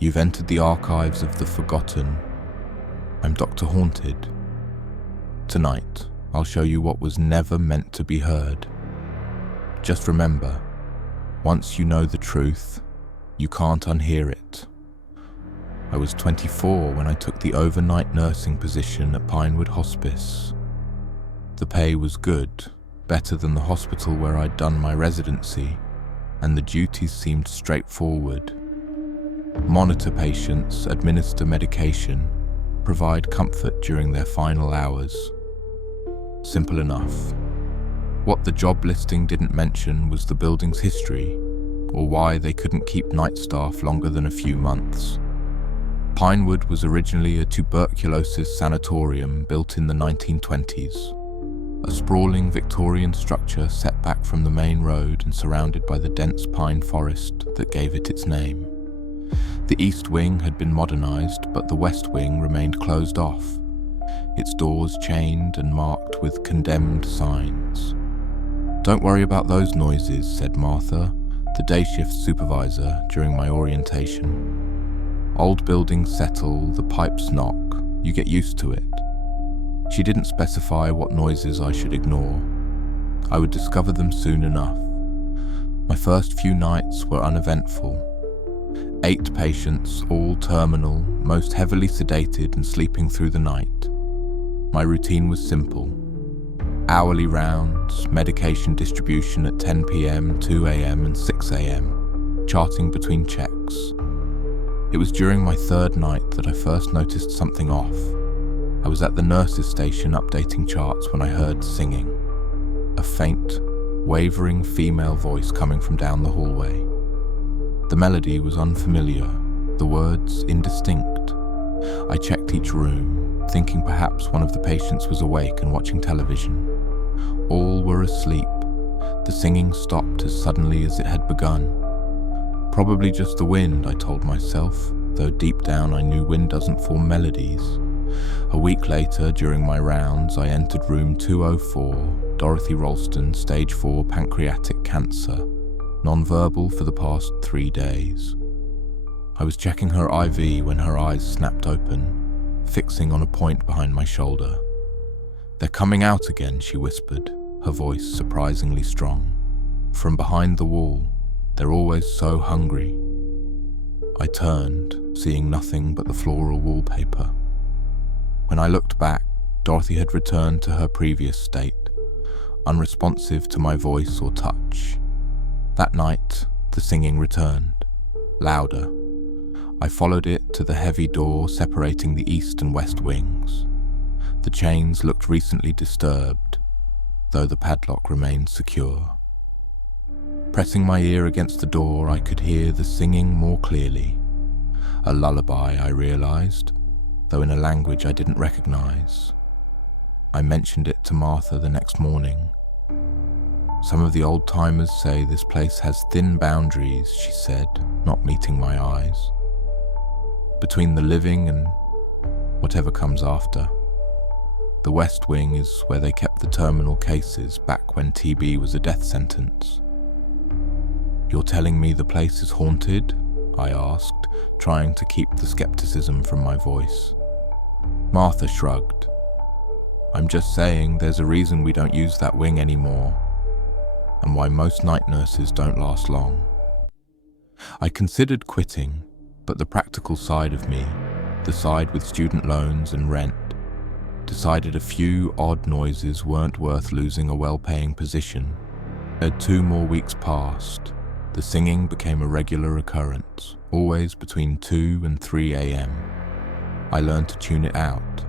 You've entered the archives of the forgotten. I'm Dr. Haunted. Tonight, I'll show you what was never meant to be heard. Just remember, once you know the truth, you can't unhear it. I was 24 when I took the overnight nursing position at Pinewood Hospice. The pay was good, better than the hospital where I'd done my residency, and the duties seemed straightforward. Monitor patients, administer medication, provide comfort during their final hours. Simple enough. What the job listing didn't mention was the building's history, or why they couldn't keep night staff longer than a few months. Pinewood was originally a tuberculosis sanatorium built in the 1920s. A sprawling Victorian structure set back from the main road and surrounded by the dense pine forest that gave it its name. The east wing had been modernised, but the west wing remained closed off, its doors chained and marked with condemned signs. "Don't worry about those noises," said Martha, the day shift supervisor, during my orientation. "Old buildings settle, the pipes knock, you get used to it." She didn't specify what noises I should ignore. I would discover them soon enough. My first few nights were uneventful. 8 patients, all terminal, most heavily sedated and sleeping through the night. My routine was simple. Hourly rounds, medication distribution at 10 p.m, 2 a.m. and 6 a.m, charting between checks. It was during my 3rd night that I first noticed something off. I was at the nurses' station updating charts when I heard singing. A faint, wavering female voice coming from down the hallway. The melody was unfamiliar, the words indistinct. I checked each room, thinking perhaps one of the patients was awake and watching television. All were asleep. The singing stopped as suddenly as it had begun. Probably just the wind, I told myself, though deep down I knew wind doesn't form melodies. A week later, during my rounds, I entered room 204, Dorothy Ralston, stage 4 pancreatic cancer, non-verbal for the past 3 days. I was checking her IV when her eyes snapped open, fixing on a point behind my shoulder. "They're coming out again," she whispered, her voice surprisingly strong. "From behind the wall. They're always so hungry." I turned, seeing nothing but the floral wallpaper. When I looked back, Dorothy had returned to her previous state, unresponsive to my voice or touch. That night, the singing returned, louder. I followed it to the heavy door separating the east and west wings. The chains looked recently disturbed, though the padlock remained secure. Pressing my ear against the door, I could hear the singing more clearly. A lullaby, I realized, though in a language I didn't recognize. I mentioned it to Martha the next morning. "Some of the old-timers say this place has thin boundaries," she said, not meeting my eyes. "Between the living and whatever comes after. The West Wing is where they kept the terminal cases back when TB was a death sentence." "You're telling me the place is haunted?" I asked, trying to keep the skepticism from my voice. Martha shrugged. "I'm just saying there's a reason we don't use that wing anymore, and why most night nurses don't last long." I considered quitting, but the practical side of me, the side with student loans and rent, decided a few odd noises weren't worth losing a well-paying position. 2 more weeks passed. The singing became a regular occurrence, always between 2 and 3 a.m. I learned to tune it out.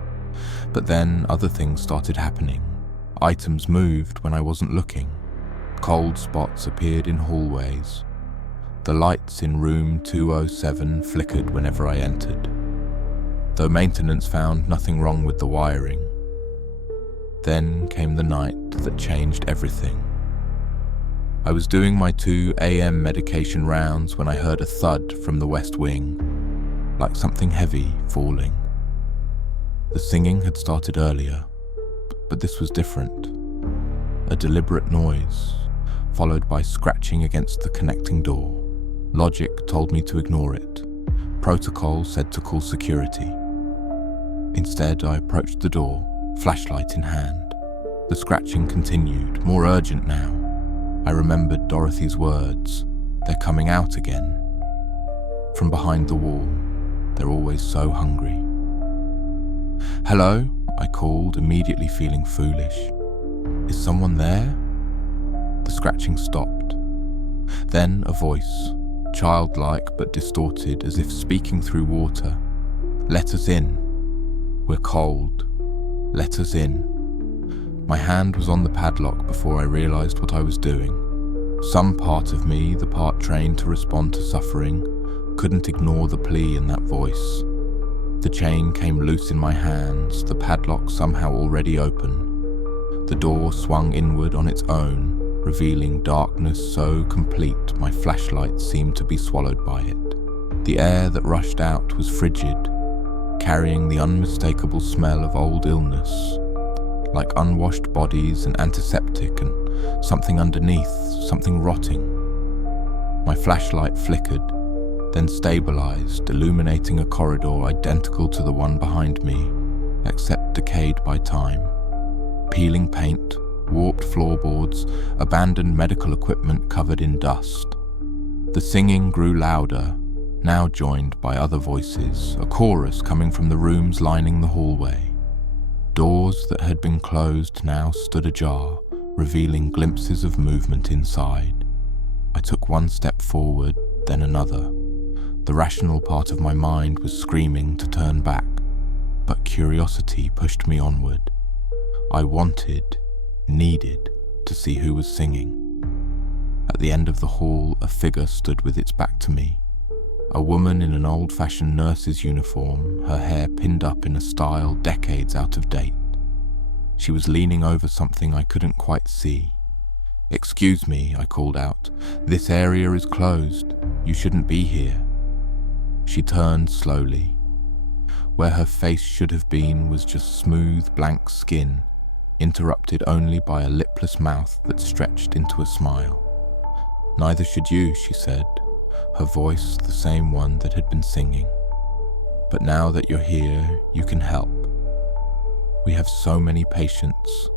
But then other things started happening. Items moved when I wasn't looking. Cold spots appeared in hallways. The lights in room 207 flickered whenever I entered, though maintenance found nothing wrong with the wiring. Then came the night that changed everything. I was doing my 2 a.m. medication rounds when I heard a thud from the west wing, like something heavy falling. The singing had started earlier, but this was different. A deliberate noise, followed by scratching against the connecting door. Logic told me to ignore it, Protocol said to call security. Instead, I approached the door, flashlight in hand. The scratching continued, more urgent now. I remembered Dorothy's words. They're coming out again. From behind the wall, they're always so hungry. "Hello?" I called, immediately feeling foolish. "Is someone there?" The scratching stopped. Then a voice, childlike but distorted, as if speaking through water. "Let us in. We're cold. Let us in." My hand was on the padlock before I realized what I was doing. Some part of me, the part trained to respond to suffering, couldn't ignore the plea in that voice. The chain came loose in my hands, the padlock somehow already open. The door swung inward on its own, revealing darkness so complete my flashlight seemed to be swallowed by it. The air that rushed out was frigid, carrying the unmistakable smell of old illness, like unwashed bodies and antiseptic and something underneath, something rotting. My flashlight flickered, then stabilized, illuminating a corridor identical to the one behind me, except decayed by time. Peeling paint, warped floorboards, abandoned medical equipment covered in dust. The singing grew louder, now joined by other voices, a chorus coming from the rooms lining the hallway. Doors that had been closed now stood ajar, revealing glimpses of movement inside. I took one step forward, then another. The rational part of my mind was screaming to turn back, but curiosity pushed me onward. I needed to see who was singing. At the end of the hall, a figure stood with its back to me. A woman in an old-fashioned nurse's uniform, her hair pinned up in a style decades out of date. She was leaning over something I couldn't quite see. "Excuse me," I called out. "This area is closed. You shouldn't be here." She turned slowly. Where her face should have been was just smooth, blank skin, interrupted only by a lipless mouth that stretched into a smile. "Neither should you," she said, her voice the same one that had been singing. "But now that you're here, you can help. We have so many patients,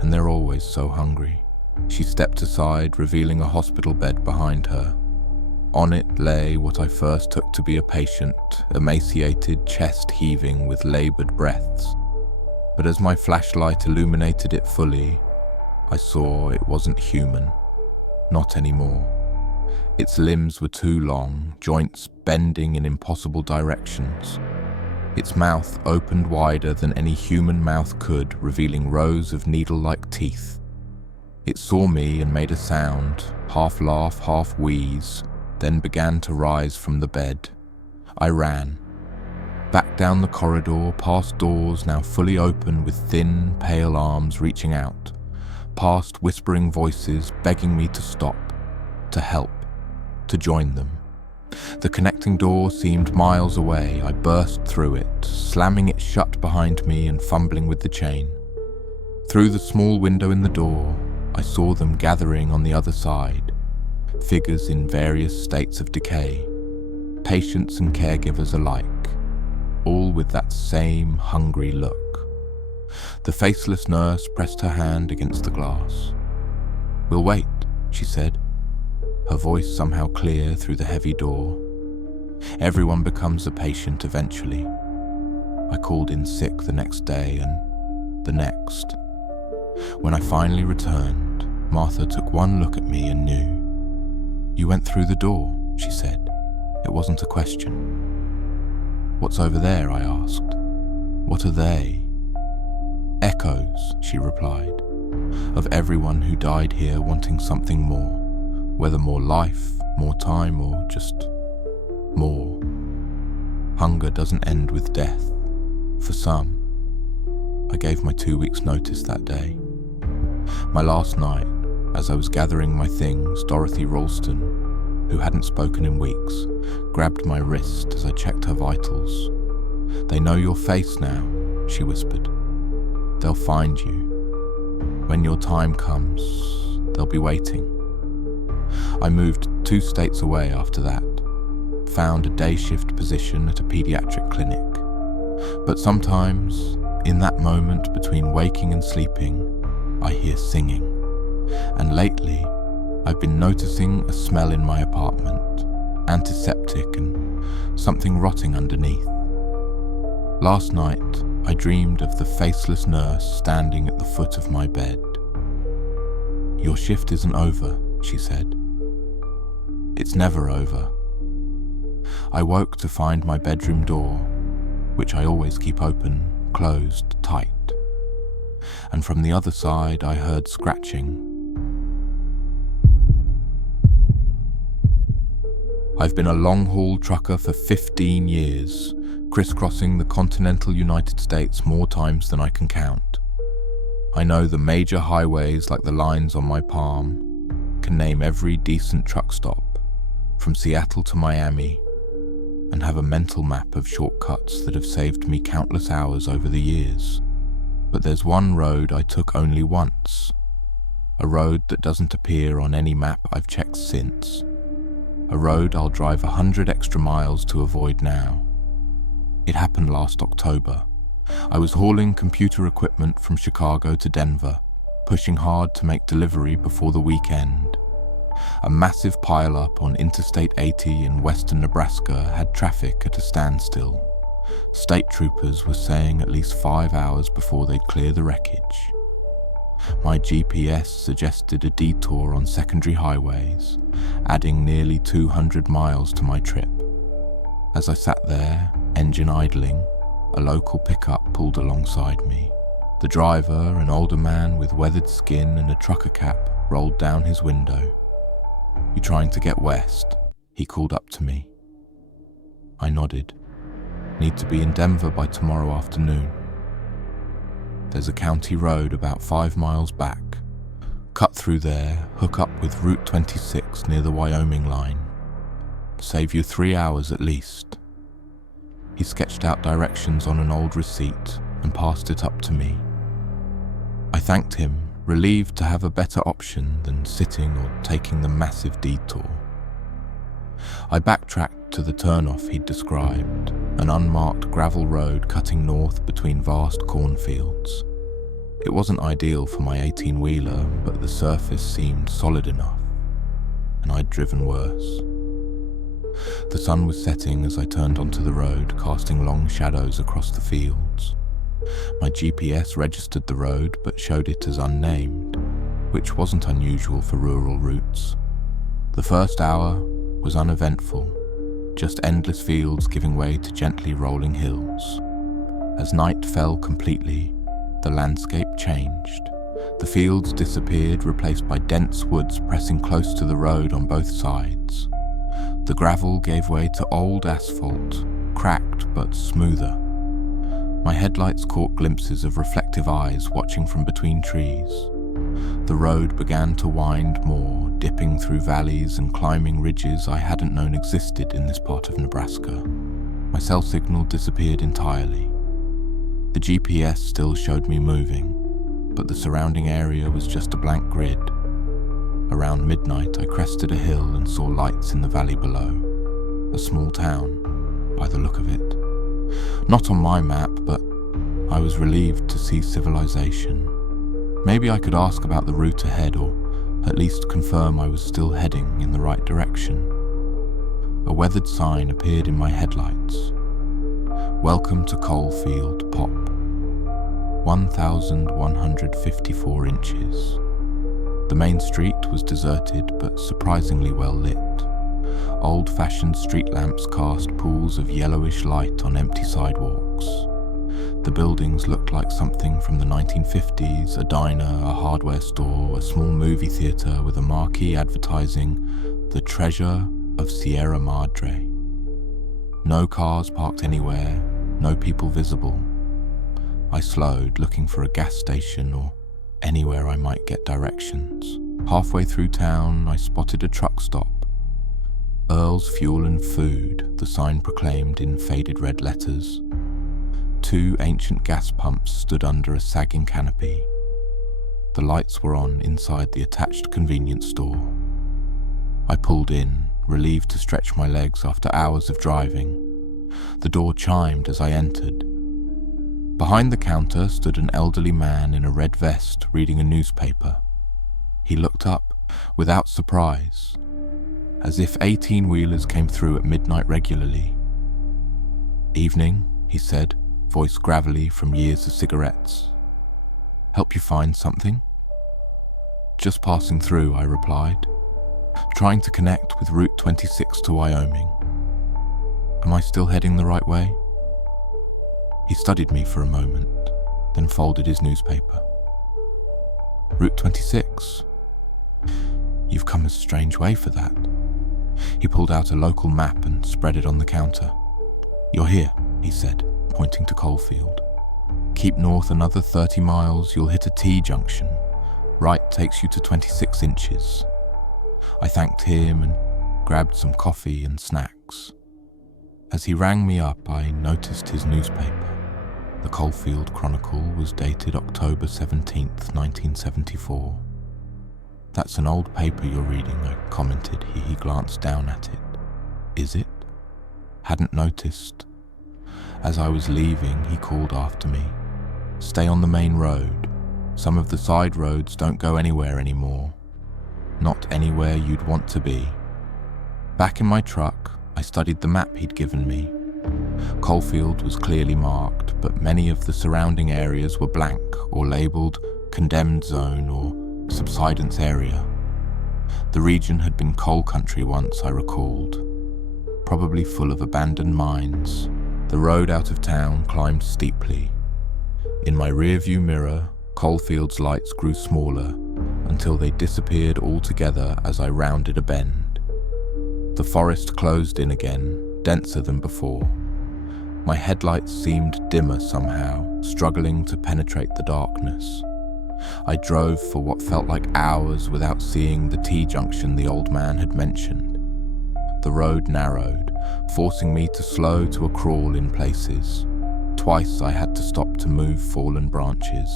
and they're always so hungry." She stepped aside, revealing a hospital bed behind her. On it lay what I first took to be a patient, emaciated, chest heaving with labored breaths. But as my flashlight illuminated it fully, I saw it wasn't human. Not anymore. Its limbs were too long, joints bending in impossible directions. Its mouth opened wider than any human mouth could, revealing rows of needle-like teeth. It saw me and made a sound, half laugh, half wheeze, then began to rise from the bed. I ran. Back down the corridor, past doors now fully open with thin, pale arms reaching out. Past whispering voices begging me to stop, to help, to join them. The connecting door seemed miles away. I burst through it, slamming it shut behind me and fumbling with the chain. Through the small window in the door, I saw them gathering on the other side. Figures in various states of decay, patients and caregivers alike, all with that same hungry look. The faceless nurse pressed her hand against the glass. "We'll wait," she said, her voice somehow clear through the heavy door. "Everyone becomes a patient eventually." I called in sick the next day and the next. When I finally returned, Martha took one look at me and knew. "You went through the door," she said. It wasn't a question. "What's over there?" I asked. "What are they?" "Echoes," she replied, "of everyone who died here wanting something more, whether more life, more time, or just more. Hunger doesn't end with death, for some." I gave my 2 weeks' notice that day. My last night, as I was gathering my things, Dorothy Ralston, who hadn't spoken in weeks, grabbed my wrist as I checked her vitals. "They know your face now," she whispered. "They'll find you. When your time comes, they'll be waiting." I moved 2 states away after that. found a day shift position at a pediatric clinic. But sometimes, in that moment between waking and sleeping, I hear singing. And lately, I've been noticing a smell in my apartment, antiseptic and something rotting underneath. Last night, I dreamed of the faceless nurse standing at the foot of my bed. "Your shift isn't over," she said. "It's never over." I woke to find my bedroom door, which I always keep open, closed tight. And from the other side, I heard scratching. I've been a long-haul trucker for 15 years, crisscrossing the continental United States more times than I can count. I know the major highways like the lines on my palm, can name every decent truck stop, from Seattle to Miami, and have a mental map of shortcuts that have saved me countless hours over the years. But there's one road I took only once, a road that doesn't appear on any map I've checked since, a road I'll drive 100 extra miles to avoid now. It happened last October. I was hauling computer equipment from Chicago to Denver, pushing hard to make delivery before the weekend. A massive pile-up on Interstate 80 in western Nebraska had traffic at a standstill. State troopers were saying at least 5 hours before they'd clear the wreckage. My GPS suggested a detour on secondary highways, adding nearly 200 miles to my trip. As I sat there, engine idling, a local pickup pulled alongside me. The driver, an older man with weathered skin and a trucker cap, rolled down his window. "You trying to get west?" he called up to me. I nodded. "Need to be in Denver by tomorrow afternoon." "There's a county road about 5 miles back. Cut through there, hook up with Route 26 near the Wyoming line. Save you 3 hours at least." He sketched out directions on an old receipt and passed it up to me. I thanked him, relieved to have a better option than sitting or taking the massive detour. I backtracked to the turnoff he'd described, an unmarked gravel road cutting north between vast cornfields. It wasn't ideal for my 18-wheeler, but the surface seemed solid enough, and I'd driven worse. The sun was setting as I turned onto the road, casting long shadows across the fields. My GPS registered the road, but showed it as unnamed, which wasn't unusual for rural routes. The first hour was uneventful, just endless fields giving way to gently rolling hills. As night fell completely, the landscape changed. The fields disappeared, replaced by dense woods pressing close to the road on both sides. The gravel gave way to old asphalt, cracked but smoother. My headlights caught glimpses of reflective eyes watching from between trees. The road began to wind more, dipping through valleys and climbing ridges I hadn't known existed in this part of Nebraska. My cell signal disappeared entirely. The GPS still showed me moving, but the surrounding area was just a blank grid. Around midnight, I crested a hill and saw lights in the valley below. A small town, by the look of it. Not on my map, but I was relieved to see civilization. Maybe I could ask about the route ahead, or at least confirm I was still heading in the right direction. A weathered sign appeared in my headlights. "Welcome to Coalfield, Pop. 1,154 inches. The main street was deserted but surprisingly well lit. Old-fashioned street lamps cast pools of yellowish light on empty sidewalks. The buildings looked like something from the 1950s, a diner, a hardware store, a small movie theater with a marquee advertising "The Treasure of Sierra Madre." No cars parked anywhere, no people visible. I slowed, looking for a gas station or anywhere I might get directions. Halfway through town, I spotted a truck stop. "Earl's Fuel and Food," the sign proclaimed in faded red letters. 2 ancient gas pumps stood under a sagging canopy. The lights were on inside the attached convenience store. I pulled in, relieved to stretch my legs after hours of driving. The door chimed as I entered. Behind the counter stood an elderly man in a red vest reading a newspaper. He looked up without surprise, as if 18-wheelers came through at midnight regularly. "Evening," he said, voice gravelly from years of cigarettes. "Help you find something?" "Just passing through," I replied, trying to connect with Route 26 to Wyoming. "Am I still heading the right way?" He studied me for a moment, then folded his newspaper. "Route 26? You've come a strange way for that." He pulled out a local map and spread it on the counter. "You're here," he said, pointing to Coalfield. "Keep north another 30 miles, you'll hit a T-junction. Right takes you to 26 inches. I thanked him and grabbed some coffee and snacks. As he rang me up, I noticed his newspaper. The Coalfield Chronicle was dated October 17th, 1974. "That's an old paper you're reading," I commented. He glanced down at it. "Is it?" "Hadn't noticed." As I was leaving, he called after me. "Stay on the main road. Some of the side roads don't go anywhere anymore. Not anywhere you'd want to be." Back in my truck, I studied the map he'd given me. Coalfield was clearly marked, but many of the surrounding areas were blank or labelled condemned zone or subsidence area. The region had been coal country once, I recalled, probably full of abandoned mines. The road out of town climbed steeply. In my rearview mirror, Coalfield's lights grew smaller until they disappeared altogether as I rounded a bend. The forest closed in again, denser than before. My headlights seemed dimmer somehow, struggling to penetrate the darkness. I drove for what felt like hours without seeing the T-junction the old man had mentioned. The road narrowed, forcing me to slow to a crawl in places. Twice I had to stop to move fallen branches.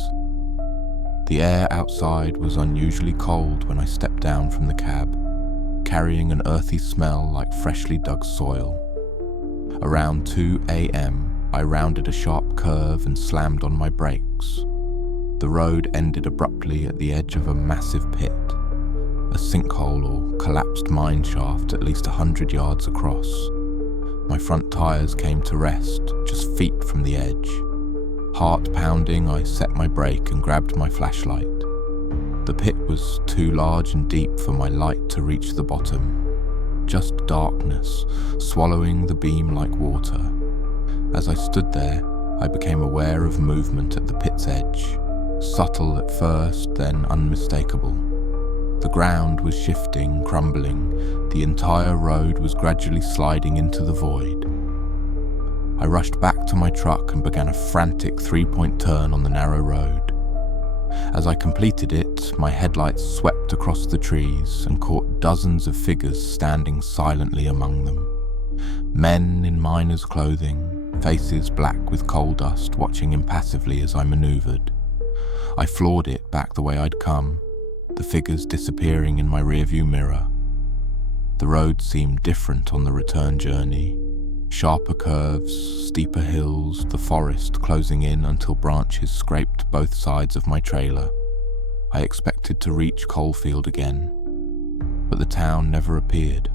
The air outside was unusually cold when I stepped down from the cab, carrying an earthy smell like freshly dug soil. Around 2 a.m., I rounded a sharp curve and slammed on my brakes. The road ended abruptly at the edge of a massive pit, a sinkhole or collapsed mine shaft at least 100 yards across. My front tires came to rest, just feet from the edge. Heart pounding, I set my brake and grabbed my flashlight. The pit was too large and deep for my light to reach the bottom. Just darkness, swallowing the beam like water. As I stood there, I became aware of movement at the pit's edge. Subtle at first, then unmistakable. The ground was shifting, crumbling. The entire road was gradually sliding into the void. I rushed back to my truck and began a frantic three-point turn on the narrow road. As I completed it, my headlights swept across the trees and caught dozens of figures standing silently among them. Men in miners' clothing, faces black with coal dust, watching impassively as I maneuvered. I floored it back the way I'd come, the figures disappearing in my rearview mirror. The road seemed different on the return journey. Sharper curves, steeper hills, the forest closing in until branches scraped both sides of my trailer. I expected to reach Coalfield again, but the town never appeared.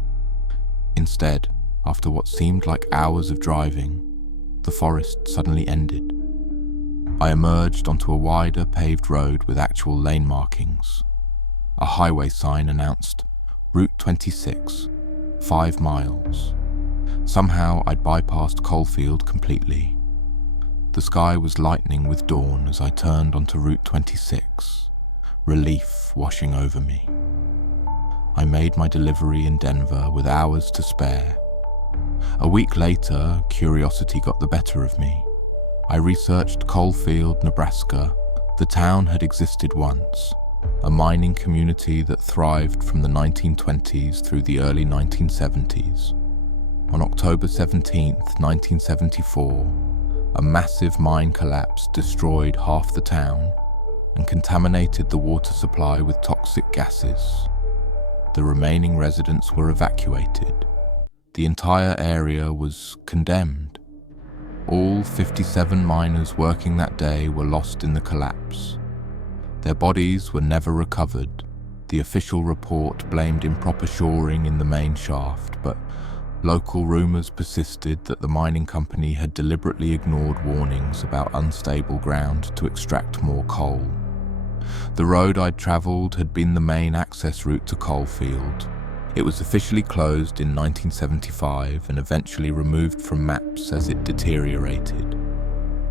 Instead, after what seemed like hours of driving, the forest suddenly ended. I emerged onto a wider paved road with actual lane markings. A highway sign announced Route 26, 5 miles. Somehow I'd bypassed Coalfield completely. The sky was lightening with dawn as I turned onto Route 26, relief washing over me. I made my delivery in Denver with hours to spare. A week later, curiosity got the better of me. I researched Coalfield, Nebraska. The town had existed once, a mining community that thrived from the 1920s through the early 1970s. On October 17, 1974, a massive mine collapse destroyed half the town and contaminated the water supply with toxic gases. the remaining residents were evacuated. The entire area was condemned. All 57 miners working that day were lost in the collapse. Their bodies were never recovered. The official report blamed improper shoring in the main shaft, but local rumors persisted that the mining company had deliberately ignored warnings about unstable ground to extract more coal. The road I'd travelled had been the main access route to Coalfield. It was officially closed in 1975 and eventually removed from maps as it deteriorated.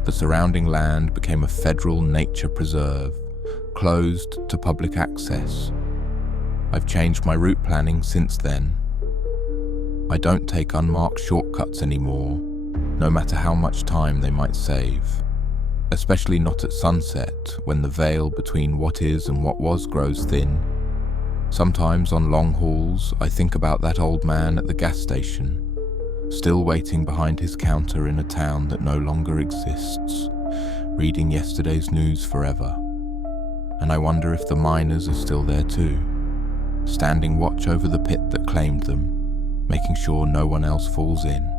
The surrounding land became a federal nature preserve, closed to public access. I've changed my route planning since then. I don't take unmarked shortcuts anymore, no matter how much time they might save. Especially not at sunset, when the veil between what is and what was grows thin. Sometimes on long hauls, I think about that old man at the gas station, still waiting behind his counter in a town that no longer exists, reading yesterday's news forever. And I wonder if the miners are still there too, standing watch over the pit that claimed them, making sure no one else falls in,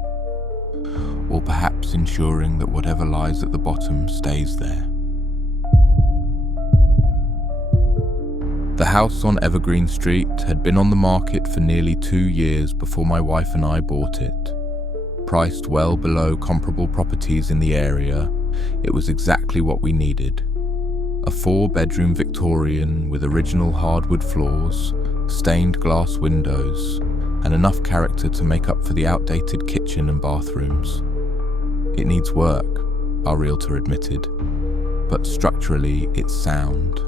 or perhaps ensuring that whatever lies at the bottom stays there. The house on Evergreen Street had been on the market for nearly 2 years before my wife and I bought it. Priced well below comparable properties in the area, it was exactly what we needed. A 4-bedroom Victorian with original hardwood floors, stained glass windows, and enough character to make up for the outdated kitchen and bathrooms. It needs work, our realtor admitted, but structurally it's sound.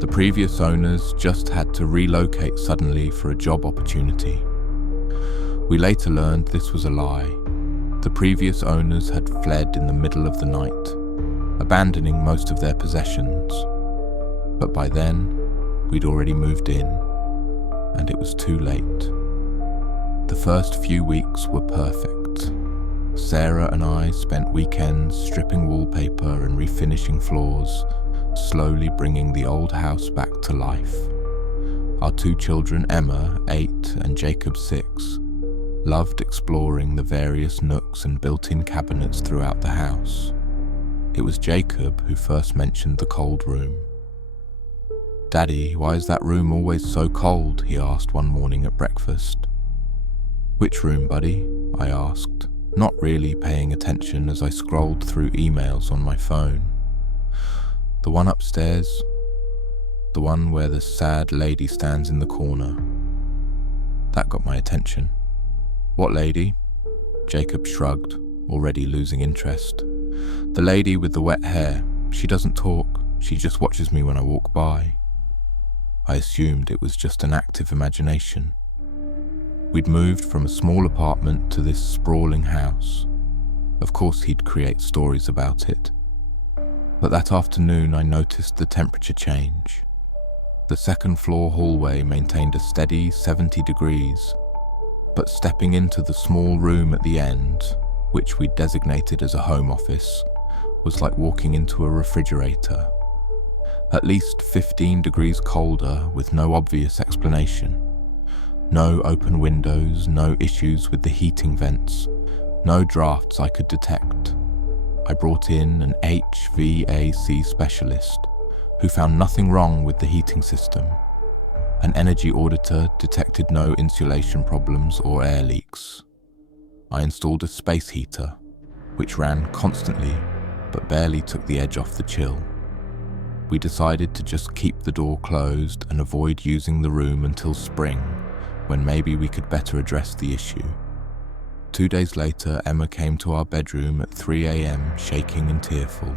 The previous owners just had to relocate suddenly for a job opportunity. We later learned this was a lie. The previous owners had fled in the middle of the night, abandoning most of their possessions. But by then, we'd already moved in, and it was too late. The first few weeks were perfect. Sarah and I spent weekends stripping wallpaper and refinishing floors, slowly bringing the old house back to life. Our 2 children, Emma, 8, and Jacob, 6, loved exploring the various nooks and built-in cabinets throughout the house. It was Jacob who first mentioned the cold room. "Daddy, why is that room always so cold?" he asked one morning at breakfast. "Which room, buddy?" I asked, not really paying attention as I scrolled through emails on my phone. "The one upstairs, the one where the sad lady stands in the corner." That got my attention. "What lady?" Jacob shrugged, already losing interest. "The lady with the wet hair. She doesn't talk, she just watches me when I walk by." I assumed it was just an active imagination. We'd moved from a small apartment to this sprawling house. Of course he'd create stories about it. But that afternoon I noticed the temperature change. The second floor hallway maintained a steady 70 degrees, but stepping into the small room at the end, which we'd designated as a home office, was like walking into a refrigerator. At least 15 degrees colder with no obvious explanation. No open windows, no issues with the heating vents, no drafts I could detect. I brought in an HVAC specialist who found nothing wrong with the heating system. An energy auditor detected no insulation problems or air leaks. I installed a space heater, which ran constantly but barely took the edge off the chill. We decided to just keep the door closed and avoid using the room until spring, when maybe we could better address the issue. 2 days later, Emma came to our bedroom at 3 a.m. shaking and tearful.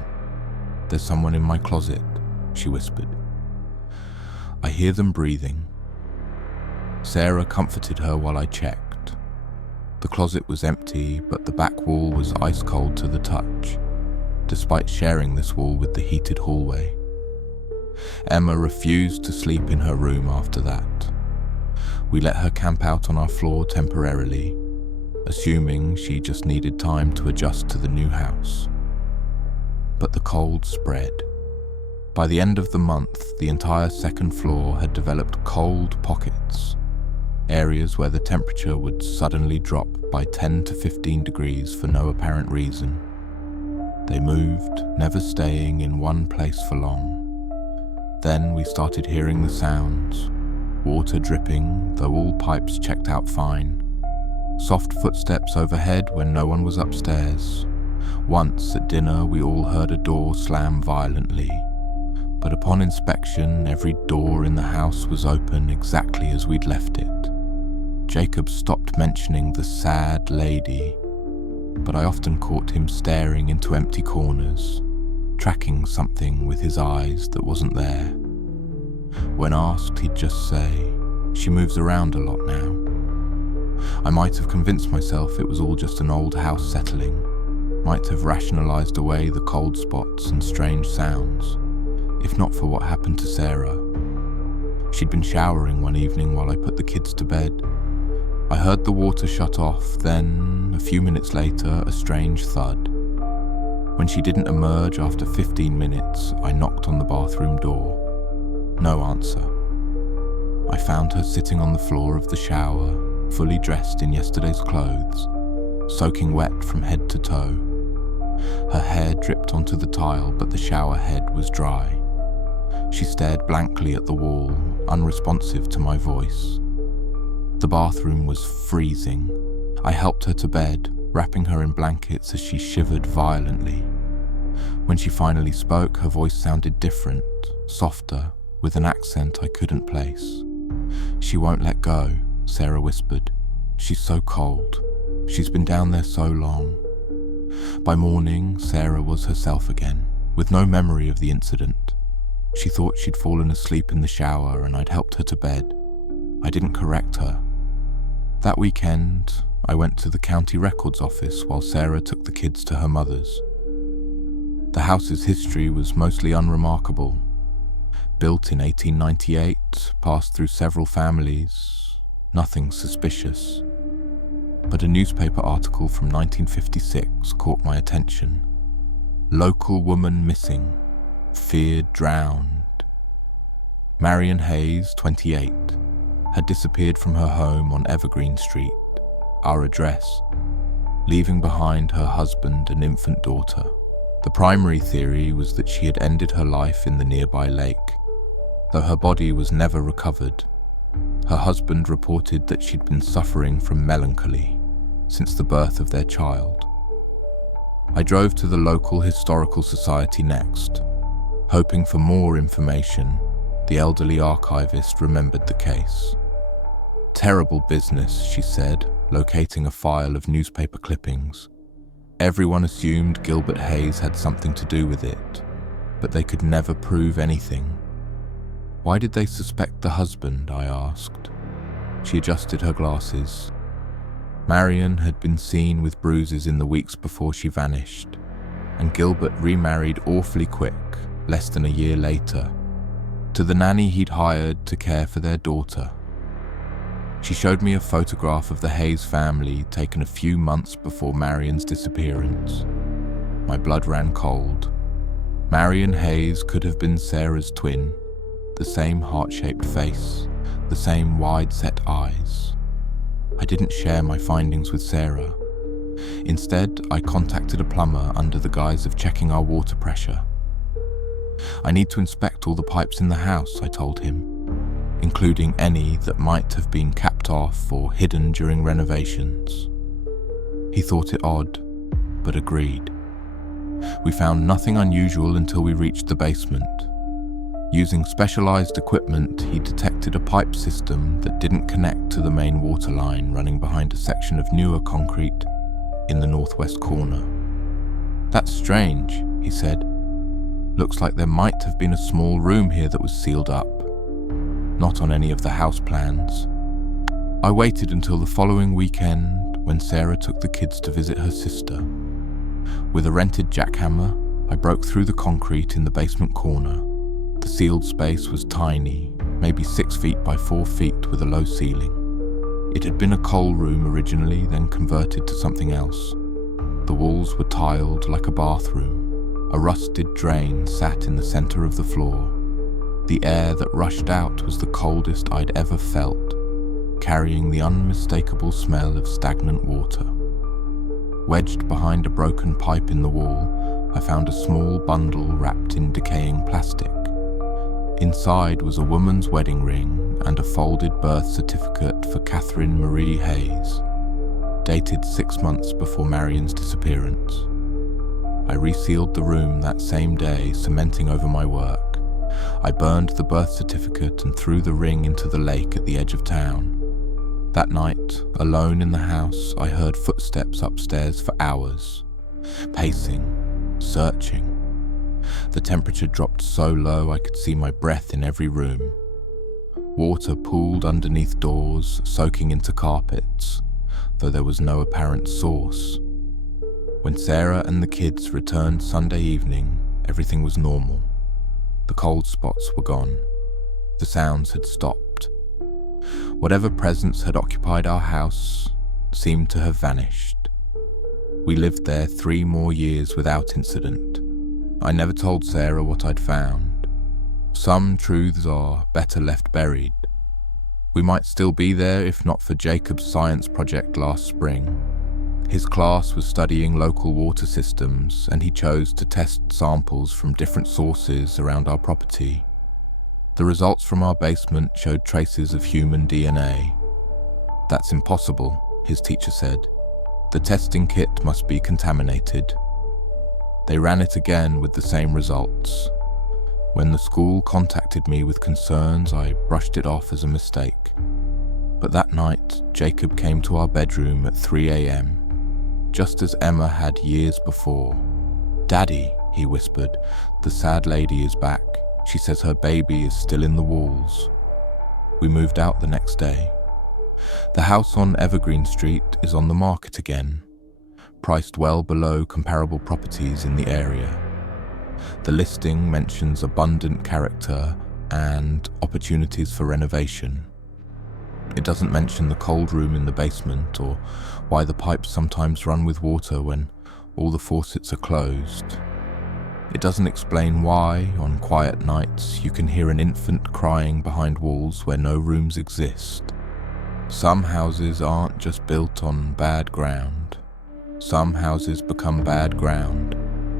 "There's someone in my closet," she whispered. "I hear them breathing." Sarah comforted her while I checked. The closet was empty, but the back wall was ice cold to the touch, despite sharing this wall with the heated hallway. Emma refused to sleep in her room after that. We let her camp out on our floor temporarily, assuming she just needed time to adjust to the new house. But the cold spread. By the end of the month, the entire second floor had developed cold pockets spots, areas where the temperature would suddenly drop by 10 to 15 degrees for no apparent reason. They moved, never staying in one place for long. Then we started hearing the sounds, water dripping, though all pipes checked out fine. Soft footsteps overhead when no one was upstairs. Once at dinner we all heard a door slam violently, but upon inspection every door in the house was open exactly as we'd left it. Jacob stopped mentioning the sad lady, but I often caught him staring into empty corners, tracking something with his eyes that wasn't there. When asked, he'd just say, "She moves around a lot now." I might have convinced myself it was all just an old house settling, might have rationalized away the cold spots and strange sounds, if not for what happened to Sarah. She'd been showering one evening while I put the kids to bed. I heard the water shut off, then, a few minutes later, a strange thud. When she didn't emerge after 15 minutes, I knocked on the bathroom door. No answer. I found her sitting on the floor of the shower, fully dressed in yesterday's clothes, soaking wet from head to toe. Her hair dripped onto the tile, but the shower head was dry. She stared blankly at the wall, unresponsive to my voice. The bathroom was freezing. I helped her to bed, wrapping her in blankets as she shivered violently. When she finally spoke, her voice sounded different, softer, with an accent I couldn't place. "She won't let go," Sarah whispered. "She's so cold. She's been down there so long." By morning, Sarah was herself again, with no memory of the incident. She thought she'd fallen asleep in the shower and I'd helped her to bed. I didn't correct her. That weekend, I went to the county records office while Sarah took the kids to her mother's. The house's history was mostly unremarkable. Built in 1898, passed through several families, nothing suspicious. But a newspaper article from 1956 caught my attention. "Local woman missing, feared drowned." Marion Hayes, 28, had disappeared from her home on Evergreen Street, our address, leaving behind her husband and infant daughter. The primary theory was that she had ended her life in the nearby lake, though her body was never recovered. Her husband reported that she'd been suffering from melancholy since the birth of their child. I drove to the local historical society next. Hoping for more information, the elderly archivist remembered the case. "Terrible business," she said, locating a file of newspaper clippings. "Everyone assumed Gilbert Hayes had something to do with it, but they could never prove anything." "Why did they suspect the husband?" I asked. She adjusted her glasses. Marion had been seen with bruises in the weeks before she vanished, and Gilbert remarried awfully quick, less than a year later, to the nanny he'd hired to care for their daughter. She showed me a photograph of the Hayes family taken a few months before Marion's disappearance. My blood ran cold. Marion Hayes could have been Sarah's twin, the same heart-shaped face, the same wide-set eyes. I didn't share my findings with Sarah. Instead, I contacted a plumber under the guise of checking our water pressure. "I need to inspect all the pipes in the house," I told him, including any that might have been capped off or hidden during renovations. He thought it odd, but agreed. We found nothing unusual until we reached the basement. Using specialized equipment, he detected a pipe system that didn't connect to the main water line running behind a section of newer concrete in the northwest corner. "That's strange," he said. "Looks like there might have been a small room here that was sealed up. Not on any of the house plans." I waited until the following weekend when Sarah took the kids to visit her sister. With a rented jackhammer, I broke through the concrete in the basement corner. The sealed space was tiny, maybe 6 feet by 4 feet with a low ceiling. It had been a coal room originally, then converted to something else. The walls were tiled like a bathroom. A rusted drain sat in the center of the floor. The air that rushed out was the coldest I'd ever felt, carrying the unmistakable smell of stagnant water. Wedged behind a broken pipe in the wall, I found a small bundle wrapped in decaying plastic. Inside was a woman's wedding ring and a folded birth certificate for Catherine Marie Hayes, dated 6 months before Marion's disappearance. I resealed the room that same day, cementing over my work. I burned the birth certificate and threw the ring into the lake at the edge of town. That night, alone in the house, I heard footsteps upstairs for hours, pacing, searching. The temperature dropped so low I could see my breath in every room. Water pooled underneath doors, soaking into carpets, though there was no apparent source. When Sarah and the kids returned Sunday evening, everything was normal. The cold spots were gone. The sounds had stopped. Whatever presence had occupied our house seemed to have vanished. We lived there 3 more years without incident. I never told Sarah what I'd found. Some truths are better left buried. We might still be there if not for Jacob's science project last spring. His class was studying local water systems, and he chose to test samples from different sources around our property. The results from our basement showed traces of human DNA. "That's impossible," his teacher said. "The testing kit must be contaminated." They ran it again with the same results. When the school contacted me with concerns, I brushed it off as a mistake. But that night, Jacob came to our bedroom at 3 a.m., just as Emma had years before. "Daddy," he whispered, "the sad lady is back. She says her baby is still in the walls." We moved out the next day. The house on Evergreen Street is on the market again, priced well below comparable properties in the area. The listing mentions abundant character and opportunities for renovation. It doesn't mention the cold room in the basement or why the pipes sometimes run with water when all the faucets are closed. It doesn't explain why, on quiet nights, you can hear an infant crying behind walls where no rooms exist. Some houses aren't just built on bad ground. Some houses become bad ground,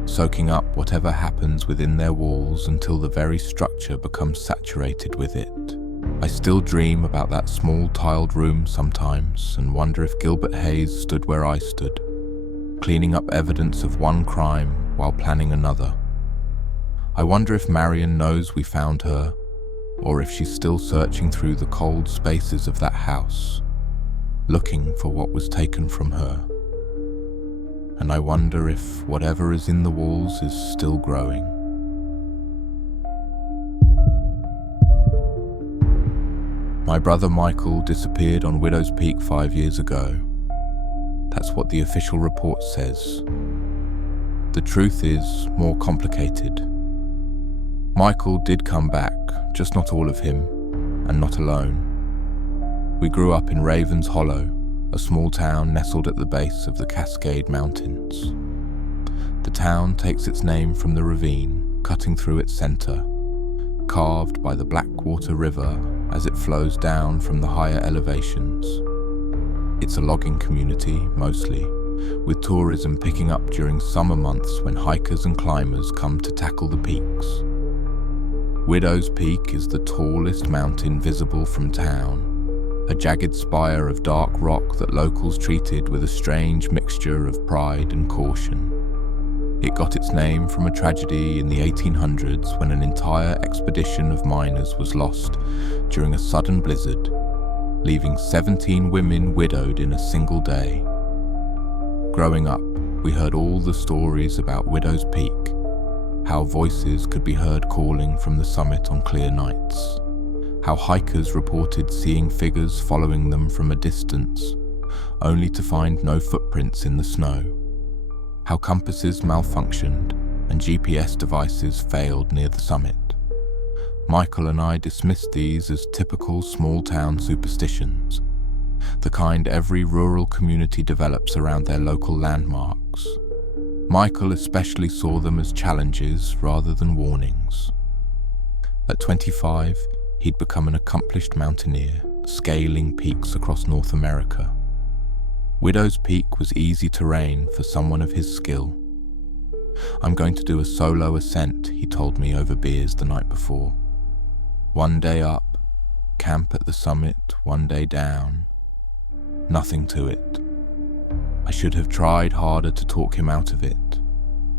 soaking up whatever happens within their walls until the very structure becomes saturated with it. I still dream about that small tiled room sometimes and wonder if Gilbert Hayes stood where I stood, cleaning up evidence of one crime while planning another. I wonder if Marion knows we found her, or if she's still searching through the cold spaces of that house, looking for what was taken from her. And I wonder if whatever is in the walls is still growing. My brother Michael disappeared on Widow's Peak 5 years ago. That's what the official report says. The truth is more complicated. Michael did come back, just not all of him, and not alone. We grew up in Ravens Hollow, a small town nestled at the base of the Cascade Mountains. The town takes its name from the ravine cutting through its center, carved by the Blackwater River as it flows down from the higher elevations. It's a logging community, mostly, with tourism picking up during summer months when hikers and climbers come to tackle the peaks. Widow's Peak is the tallest mountain visible from town, a jagged spire of dark rock that locals treated with a strange mixture of pride and caution. It got its name from a tragedy in the 1800s when an entire expedition of miners was lost during a sudden blizzard, leaving 17 women widowed in a single day. Growing up, we heard all the stories about Widow's Peak, how voices could be heard calling from the summit on clear nights, how hikers reported seeing figures following them from a distance, only to find no footprints in the snow, how compasses malfunctioned and GPS devices failed near the summit. Michael and I dismissed these as typical small-town superstitions, the kind every rural community develops around their local landmarks. Michael especially saw them as challenges rather than warnings. At 25, he'd become an accomplished mountaineer, scaling peaks across North America. Widow's Peak was easy terrain for someone of his skill. "I'm going to do a solo ascent," he told me over beers the night before. "One day up, camp at the summit, one day down. Nothing to it." I should have tried harder to talk him out of it.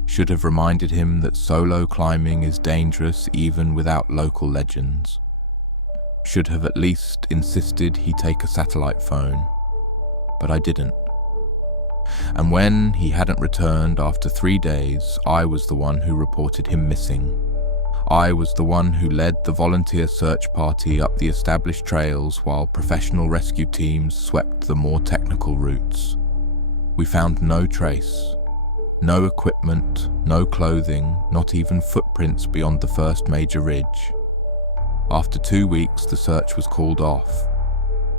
Should have reminded him that solo climbing is dangerous even without local legends. Should have at least insisted he take a satellite phone. But I didn't. And when he hadn't returned after 3 days, I was the one who reported him missing. I was the one who led the volunteer search party up the established trails while professional rescue teams swept the more technical routes. We found no trace, no equipment, no clothing, not even footprints beyond the first major ridge. After 2 weeks, the search was called off.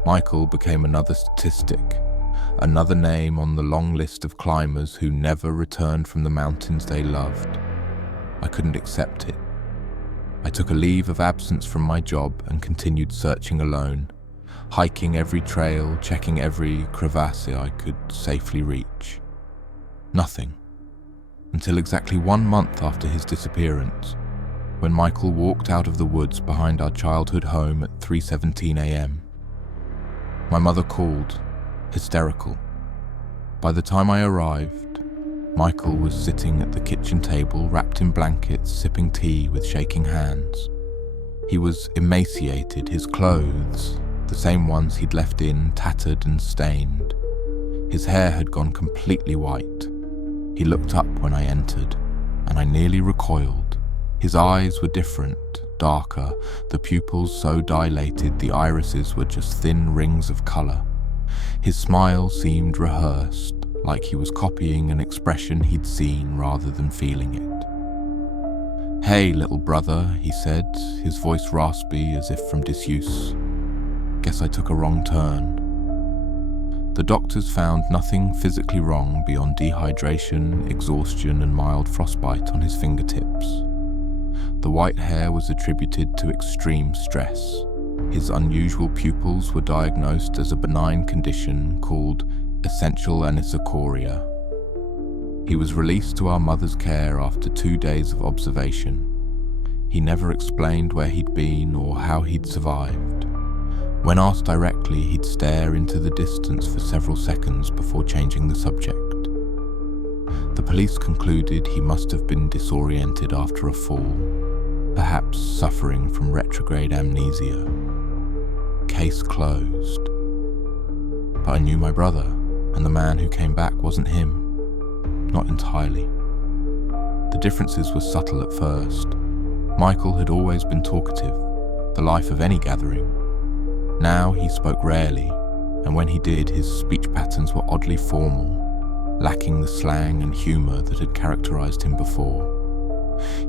Michael became another statistic, another name on the long list of climbers who never returned from the mountains they loved. I couldn't accept it. I took a leave of absence from my job and continued searching alone, hiking every trail, checking every crevasse I could safely reach. Nothing. Until exactly 1 month after his disappearance, when Michael walked out of the woods behind our childhood home at 3:17 a.m. My mother called, hysterical. By the time I arrived, Michael was sitting at the kitchen table wrapped in blankets, sipping tea with shaking hands. He was emaciated, his clothes, the same ones he'd left in, tattered and stained. His hair had gone completely white. He looked up when I entered, and I nearly recoiled. His eyes were different, darker, the pupils so dilated the irises were just thin rings of colour. His smile seemed rehearsed, like he was copying an expression he'd seen rather than feeling it. "Hey, little brother," he said, his voice raspy as if from disuse. "Guess I took a wrong turn." The doctors found nothing physically wrong beyond dehydration, exhaustion, and mild frostbite on his fingertips. The white hair was attributed to extreme stress. His unusual pupils were diagnosed as a benign condition called essential anisocoria. He was released to our mother's care after 2 days of observation. He never explained where he'd been or how he'd survived. When asked directly, he'd stare into the distance for several seconds before changing the subject. The police concluded he must have been disoriented after a fall, perhaps suffering from retrograde amnesia. Case closed. But I knew my brother, and the man who came back wasn't him. Not entirely. The differences were subtle at first. Michael had always been talkative, the life of any gathering. Now he spoke rarely, and when he did, his speech patterns were oddly formal, lacking the slang and humour that had characterised him before.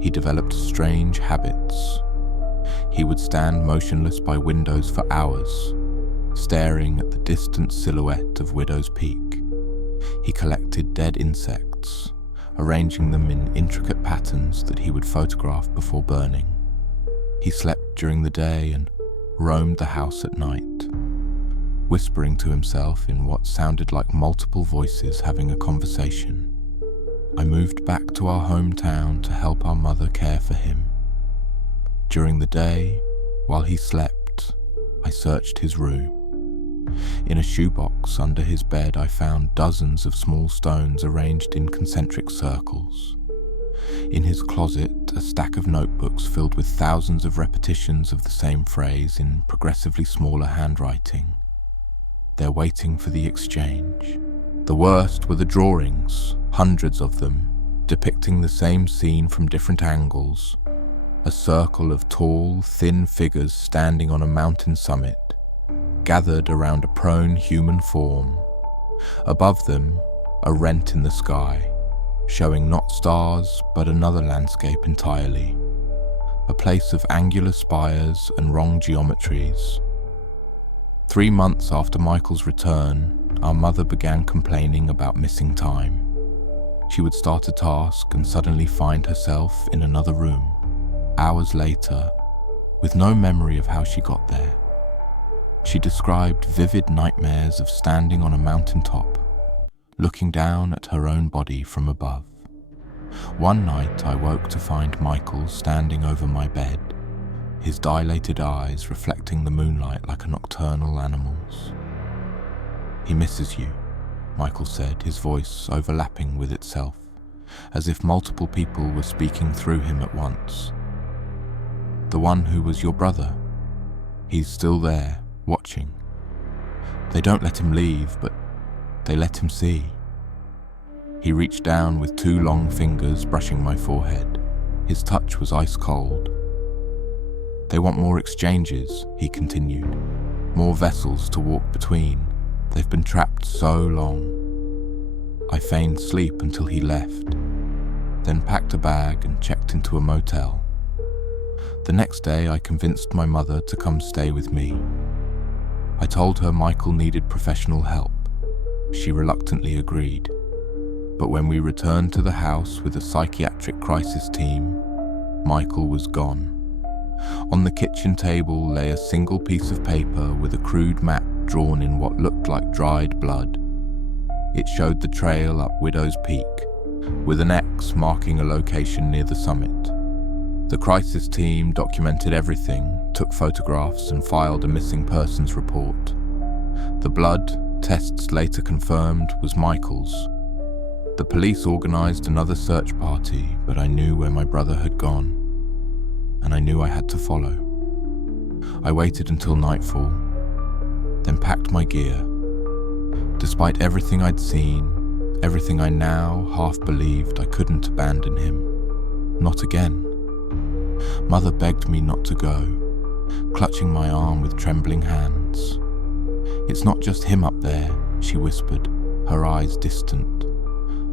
He developed strange habits. He would stand motionless by windows for hours, staring at the distant silhouette of Widow's Peak. He collected dead insects, arranging them in intricate patterns that he would photograph before burning. He slept during the day and roamed the house at night, whispering to himself in what sounded like multiple voices having a conversation. I moved back to our hometown to help our mother care for him. During the day, while he slept, I searched his room. In a shoebox under his bed, I found dozens of small stones arranged in concentric circles. In his closet, a stack of notebooks filled with thousands of repetitions of the same phrase in progressively smaller handwriting. They're waiting for the exchange. The worst were the drawings, hundreds of them, depicting the same scene from different angles. A circle of tall, thin figures standing on a mountain summit, gathered around a prone human form. Above them, a rent in the sky, showing not stars, but another landscape entirely. A place of angular spires and wrong geometries. 3 months after Michael's return, our mother began complaining about missing time. She would start a task and suddenly find herself in another room, hours later, with no memory of how she got there. She described vivid nightmares of standing on a mountaintop, looking down at her own body from above. One night I woke to find Michael standing over my bed, his dilated eyes reflecting the moonlight like a nocturnal animal's. "He misses you," Michael said, his voice overlapping with itself, as if multiple people were speaking through him at once. "The one who was your brother. He's still there, watching. They don't let him leave, but they let him see." He reached down with 2 long fingers brushing my forehead. His touch was ice cold. "They want more exchanges," he continued. "More vessels to walk between. They've been trapped so long." I feigned sleep until he left, then packed a bag and checked into a motel. The next day I convinced my mother to come stay with me. I told her Michael needed professional help. She reluctantly agreed. But when we returned to the house with a psychiatric crisis team, Michael was gone. On the kitchen table lay a single piece of paper with a crude map drawn in what looked like dried blood. It showed the trail up Widow's Peak, with an X marking a location near the summit. The crisis team documented everything, took photographs and filed a missing persons report. The blood, tests later confirmed, was Michael's. The police organised another search party, but I knew where my brother had gone, and I knew I had to follow. I waited until nightfall, then packed my gear. Despite everything I'd seen, everything I now half believed, I couldn't abandon him. Not again. Mother begged me not to go, clutching my arm with trembling hands. "It's not just him up there," she whispered, her eyes distant.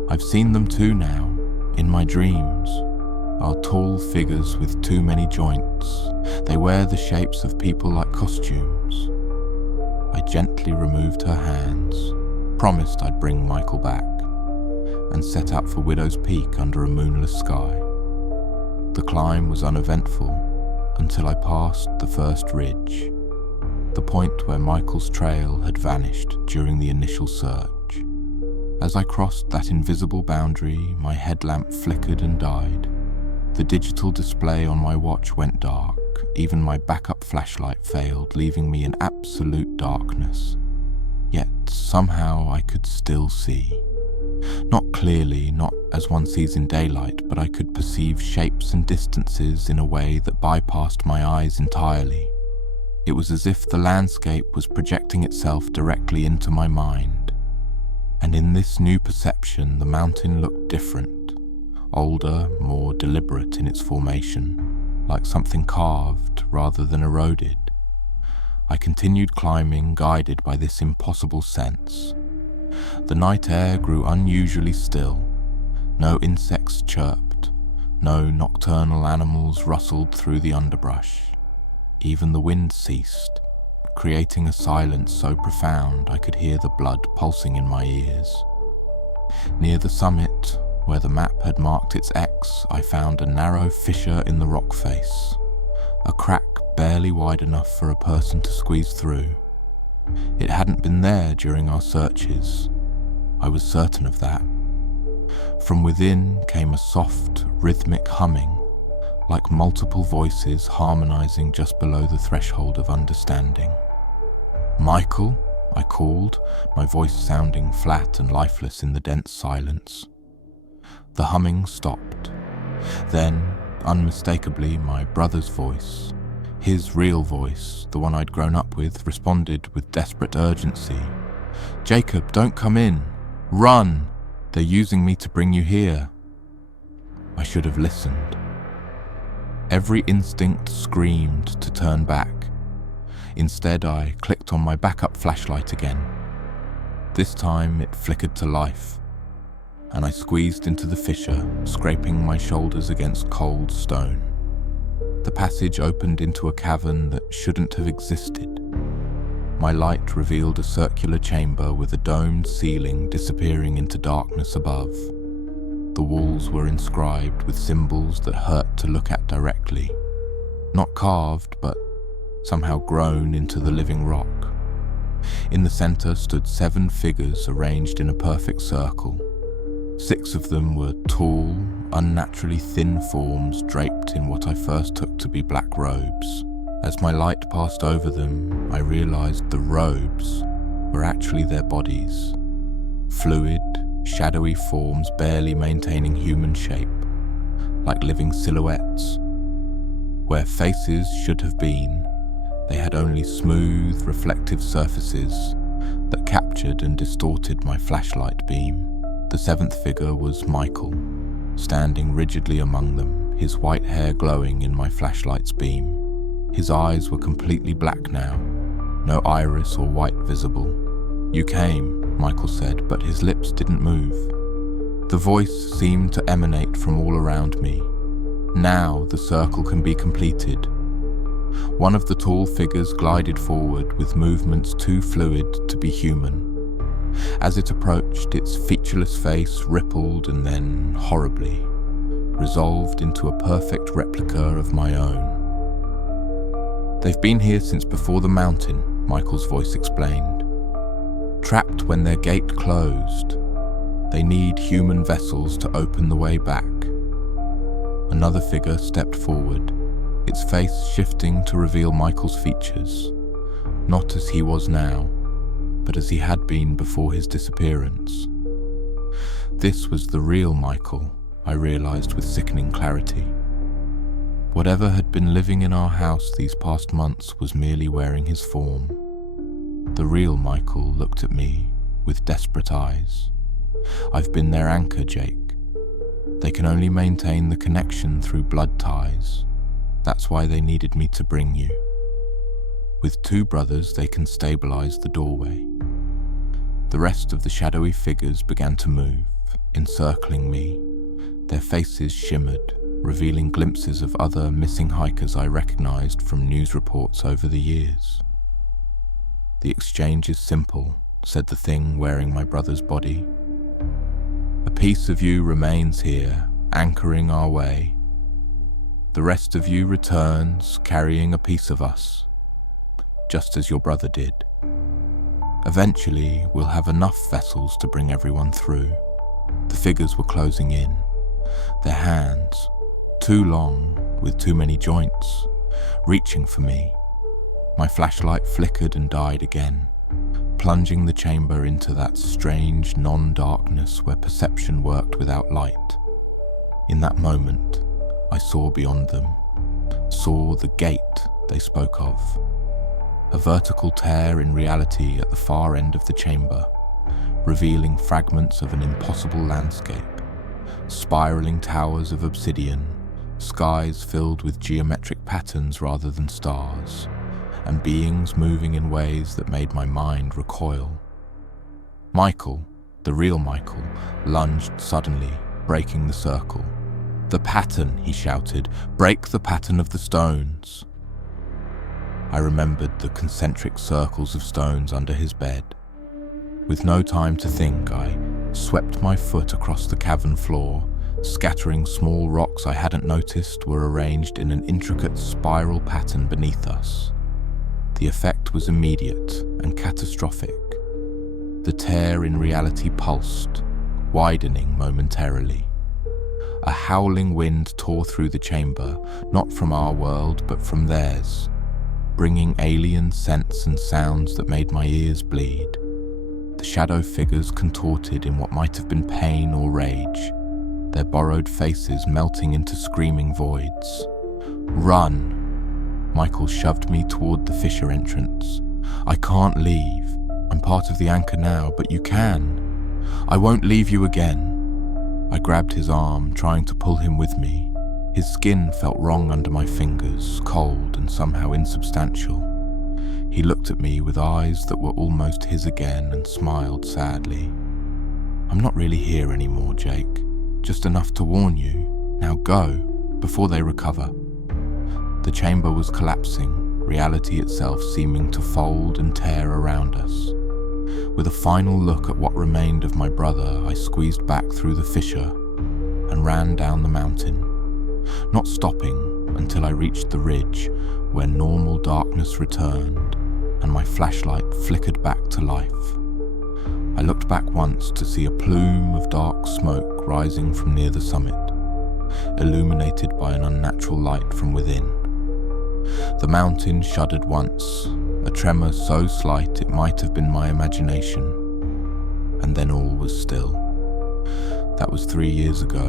"I've seen them too now, in my dreams. Are tall figures with too many joints. They wear the shapes of people like costumes." I gently removed her hands, promised I'd bring Michael back, and set out for Widow's Peak under a moonless sky. The climb was uneventful until I passed the first ridge, the point where Michael's trail had vanished during the initial search. As I crossed that invisible boundary, my headlamp flickered and died. The digital display on my watch went dark. Even my backup flashlight failed, leaving me in absolute darkness. Yet somehow I could still see. Not clearly, not as one sees in daylight, but I could perceive shapes and distances in a way that bypassed my eyes entirely. It was as if the landscape was projecting itself directly into my mind. And in this new perception, the mountain looked different, older, more deliberate in its formation, like something carved rather than eroded. I continued climbing, guided by this impossible sense. The night air grew unusually still. No insects chirped, no nocturnal animals rustled through the underbrush. Even the wind ceased, creating a silence so profound I could hear the blood pulsing in my ears. Near the summit, where the map had marked its X, I found a narrow fissure in the rock face, a crack barely wide enough for a person to squeeze through. It hadn't been there during our searches. I was certain of that. From within came a soft, rhythmic humming, like multiple voices harmonizing just below the threshold of understanding. "Michael?" I called, my voice sounding flat and lifeless in the dense silence. The humming stopped. Then, unmistakably, my brother's voice, his real voice, the one I'd grown up with, responded with desperate urgency. "Jacob, don't come in. Run! They're using me to bring you here." I should have listened. Every instinct screamed to turn back. Instead, I clicked on my backup flashlight again. This time, it flickered to life, and I squeezed into the fissure, scraping my shoulders against cold stone. The passage opened into a cavern that shouldn't have existed. My light revealed a circular chamber with a domed ceiling disappearing into darkness above. The walls were inscribed with symbols that hurt to look at directly. Not carved, but somehow grown into the living rock. In the center stood 7 figures arranged in a perfect circle. 6 of them were tall, unnaturally thin forms draped in what I first took to be black robes. As my light passed over them, I realized the robes were actually their bodies. Fluid, shadowy forms barely maintaining human shape, like living silhouettes. Where faces should have been, they had only smooth, reflective surfaces that captured and distorted my flashlight beam. The 7th figure was Michael, standing rigidly among them, his white hair glowing in my flashlight's beam. His eyes were completely black now, no iris or white visible. "You came," Michael said, but his lips didn't move. The voice seemed to emanate from all around me. "Now the circle can be completed." One of the tall figures glided forward with movements too fluid to be human. As it approached, its featureless face rippled and then, horribly, resolved into a perfect replica of my own. "They've been here since before the mountain," Michael's voice explained. "Trapped when their gate closed. They need human vessels to open the way back." Another figure stepped forward, its face shifting to reveal Michael's features, not as he was now, but as he had been before his disappearance. This was the real Michael, I realized with sickening clarity. Whatever had been living in our house these past months was merely wearing his form. The real Michael looked at me with desperate eyes. "I've been their anchor, Jake. They can only maintain the connection through blood ties. That's why they needed me to bring you. With 2 brothers, they can stabilize the doorway." The rest of the shadowy figures began to move, encircling me. Their faces shimmered, revealing glimpses of other missing hikers I recognized from news reports over the years. "The exchange is simple," said the thing wearing my brother's body. "A piece of you remains here, anchoring our way. The rest of you returns, carrying a piece of us, just as your brother did. Eventually, we'll have enough vessels to bring everyone through." The figures were closing in, their hands, too long, with too many joints, reaching for me. My flashlight flickered and died again, plunging the chamber into that strange non-darkness where perception worked without light. In that moment, I saw beyond them, saw the gate they spoke of. A vertical tear in reality at the far end of the chamber, revealing fragments of an impossible landscape, spiraling towers of obsidian, skies filled with geometric patterns rather than stars, and beings moving in ways that made my mind recoil. Michael, the real Michael, lunged suddenly, breaking the circle. "The pattern," he shouted. "Break the pattern of the stones." I remembered the concentric circles of stones under his bed. With no time to think, I swept my foot across the cavern floor, scattering small rocks I hadn't noticed were arranged in an intricate spiral pattern beneath us. The effect was immediate and catastrophic. The tear in reality pulsed, widening momentarily. A howling wind tore through the chamber, not from our world but from theirs, bringing alien scents and sounds that made my ears bleed. The shadow figures contorted in what might have been pain or rage, their borrowed faces melting into screaming voids. "Run!" Michael shoved me toward the fissure entrance. "I can't leave. I'm part of the anchor now, but you can. I won't leave you again." I grabbed his arm, trying to pull him with me. His skin felt wrong under my fingers, cold and somehow insubstantial. He looked at me with eyes that were almost his again and smiled sadly. "I'm not really here anymore, Jake. Just enough to warn you. Now go, before they recover." The chamber was collapsing, reality itself seeming to fold and tear around us. With a final look at what remained of my brother, I squeezed back through the fissure and ran down the mountain, not stopping until I reached the ridge where normal darkness returned and my flashlight flickered back to life. I looked back once to see a plume of dark smoke rising from near the summit, illuminated by an unnatural light from within. The mountain shuddered once, a tremor so slight it might have been my imagination, and then all was still. That was 3 years ago.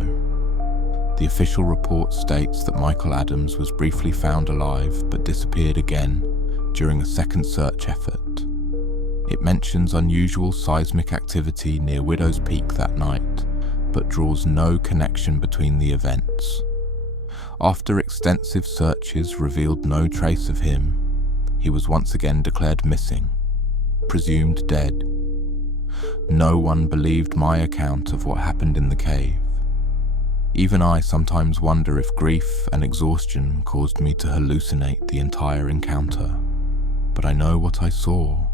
The official report states that Michael Adams was briefly found alive but disappeared again during a second search effort. It mentions unusual seismic activity near Widow's Peak that night, but draws no connection between the events. After extensive searches revealed no trace of him, he was once again declared missing, presumed dead. No one believed my account of what happened in the cave. Even I sometimes wonder if grief and exhaustion caused me to hallucinate the entire encounter. But I know what I saw,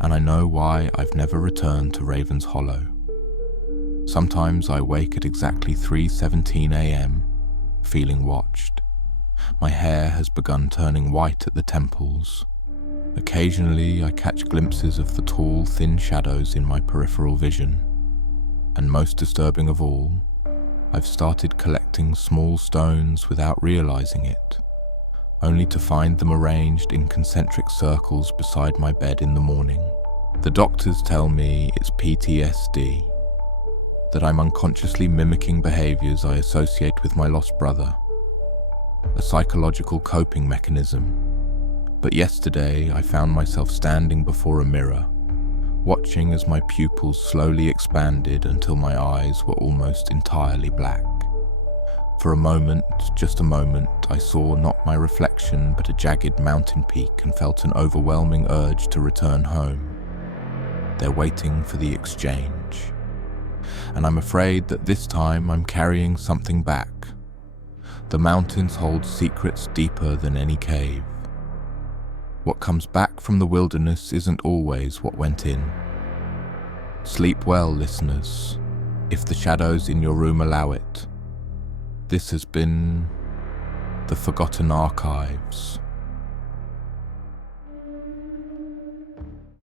and I know why I've never returned to Raven's Hollow. Sometimes I wake at exactly 3:17 a.m, feeling watched. My hair has begun turning white at the temples. Occasionally I catch glimpses of the tall, thin shadows in my peripheral vision. And most disturbing of all, I've started collecting small stones without realizing it, only to find them arranged in concentric circles beside my bed in the morning. The doctors tell me it's PTSD, that I'm unconsciously mimicking behaviors I associate with my lost brother, a psychological coping mechanism. But yesterday I found myself standing before a mirror, watching as my pupils slowly expanded until my eyes were almost entirely black. For a moment, just a moment, I saw not my reflection but a jagged mountain peak and felt an overwhelming urge to return home. They're waiting for the exchange. And I'm afraid that this time I'm carrying something back. The mountains hold secrets deeper than any cave. What comes back from the wilderness isn't always what went in. Sleep well, listeners, if the shadows in your room allow it. This has been The Forgotten Archives.